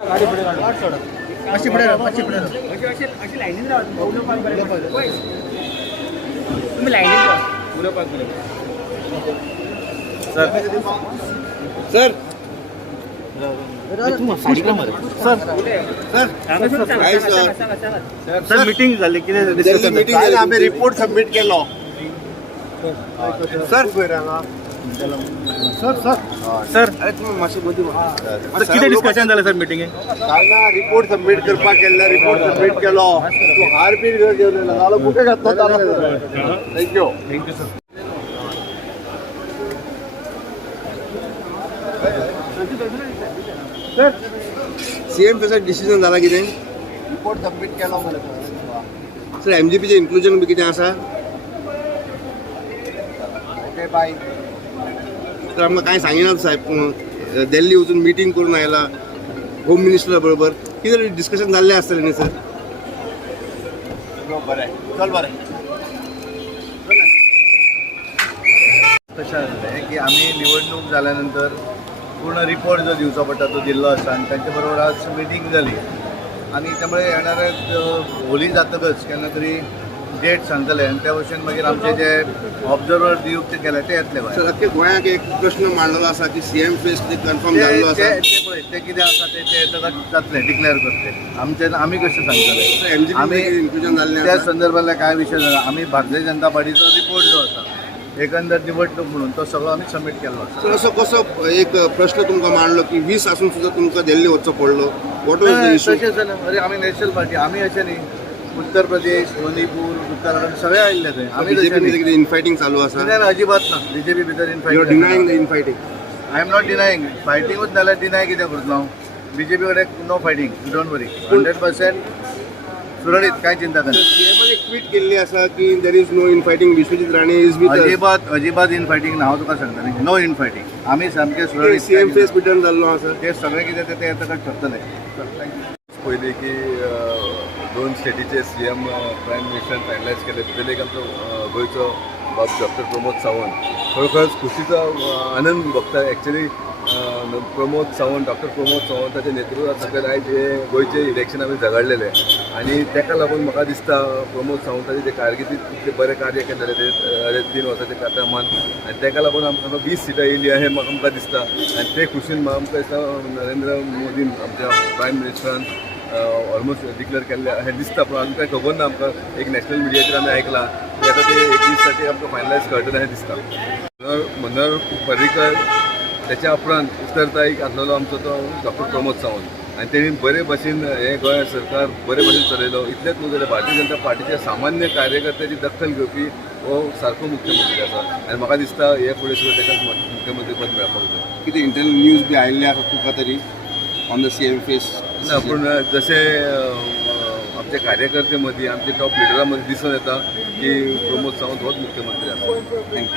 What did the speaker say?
गाडी पुढे काढ. अशी पुढे राहा, अशी पुढे राहा. अशी लाईनीत राहा. तुम्ही लाईनीत राहा. मुलं पास करा. सर सर मीटिंग झाली किती मीटिंग आम्ही रिपोर्ट सबमिट केलो. सर सर अरे तुम्ही मातशें मदीं किती डिस्कशन झालं सर मीटिंग काय ना रिपोर्ट सबमिट करपाक केल्ले रिपोर्ट सबमिट केलो. तू हार बीर घेवलेलो जालो कुठे घातलो. Thank you sir. सीएम फेसाक डिसिजन जाला कितें रिपोर्ट सबमिट केलो मरे सर. एमजीपीचें इन्क्लुजन बी कितें आसा. Okay bye. तर आमकां कांय सांगिना साहेब. दिल्ली वचून मिटींग करून आयला होम मिनिस्टरा बरोबर. कितें डिस्कशन जाल्लें आसतलें न्ही सर. बरें चल बरें. कशें जालें की आमी निवडणूक जाल्यानंतर पूर्ण रिपोर्ट जो दिवचो पडटा तो दिल्लो आसा आनी तांचे बरोबर आज मिटींग जाली आनी त्यामुळे येणारे होली जातकच केन्ना तरी डेट सांगतले आनी त्या भशेन मागीर आमचे जे ऑब्जर्वर दिवप ते केले ते येतले सर अख्खे गोंयाक एक प्रश्न मांडलेलो आसा की सीएम फेस ते कन्फर्म जाल्लो आसा. ते कितें आसा ते जातले डिक्लेअर करतले. आमी कशें सांगतले एमजीपी इन्क्लुजन जाल्लें त्या आसा. संदर्भातले काय विशय जाला. आमी भारतीय जनता पार्टीचो रिपोर्ट जो आसा एकंदर निवडणूक म्हणून तो सगळो आमी सबमीट केल्लो आसा. सर असो कसो एक प्रश्न तुमकां मांडलो की 20 आसून सुद्दां तुमकां दिल्ली वचचो पडलो. What was the issue. तशें जालें. अरे आमी नॅशनल पार्टी आमी अशें न्ही. उत्तर प्रदेश मणिपूर उत्तराखंड सगळे आयिल्ले थंय. आमी बीजेपी इनफायटींग चालू आसा. अजिबात ना. बीजेपी भितर you are denying the infighting. I am not denying. फायटींगूच जाल्यार डिनाय कित्याक करतलो हांव. बीजेपी कडेन नो फायटींग. डोंट वरी. 100% सुरळीत काय चिंता करना. सीएमान एक ट्वीट केल्ली आसा की there is no infighting. Vishwajit Rane is with अजिबात इन फायटींग ना. हांव तुका सांगता न्ही. No infighting. आमी सामके सुरळीत. सीएम फेस पिटर्न जाल्लो आसा. ते सगळे कितें ते येतकच ठरतले. पयलीं की दोन स्टेटीचे सीएम प्रायम मिनिस्टरान फायनलायज केले. भितर एक आमचो गोंयचो बाब डॉक्टर प्रमोद सावंत. खरोखरच खुशीचो आनंद भोगता. एक्चुली प्रमोद सावंत डॉक्टर प्रमोद सावंताच्या नेतृत्वात सकयल आयज हे गोंयचे इलेक्शन आमी झगडलेले आनी ताका लागून म्हाका दिसता प्रमोद सावंताचे जे कारकिर्दीत कितले बरें कार्य केलेले ते 3 वर्सांच्या काळामान आनी ताका लागून आमकां 20 सिटां येयली अशें म्हाका दिसता. आनी ते खुशीन आमकां दिसता नरेंद्र मोदीन आमच्या प्रायम मिनिस्टरान ऑलमोस्ट डिक्लेअर केल्ले अशें दिसता. पूण आमकां खबर ना. आमकां एक नॅशनल मिडियाचेर आमी आयकलां की आतां ते 21 साठी आमकां फायनलायज करतले अशें दिसता. मनोहर पर्रीकर त्याच्या उपरांत उत्तरदायीक आसलेलो आमचो तो डॉक्टर प्रमोद सावंत आनी तेणी बरे भशेन हे गोंय सरकार बरे भशेन चलयलो. इतलेंच न्हू जाल्यार भारतीय जनता पार्टीचे सामान्य कार्यकर्त्याची दखल घेवपी हो सारको मुख्यमंत्री आसा आनी म्हाका दिसता हे फुडें सुद्दां ताका मुख्यमंत्री पद मेळपाक जाय. कितें इंटरनल न्यूज बी आयिल्ले आसा तुका तरी ऑन द सीएम फेस. ना पूण जशे आमचे कार्यकर्ते मदीं आमचे टॉप लिडरा मदीं दिसून येता की प्रमोद सावंत होच मुख्यमंत्री आसा. थँक्यू.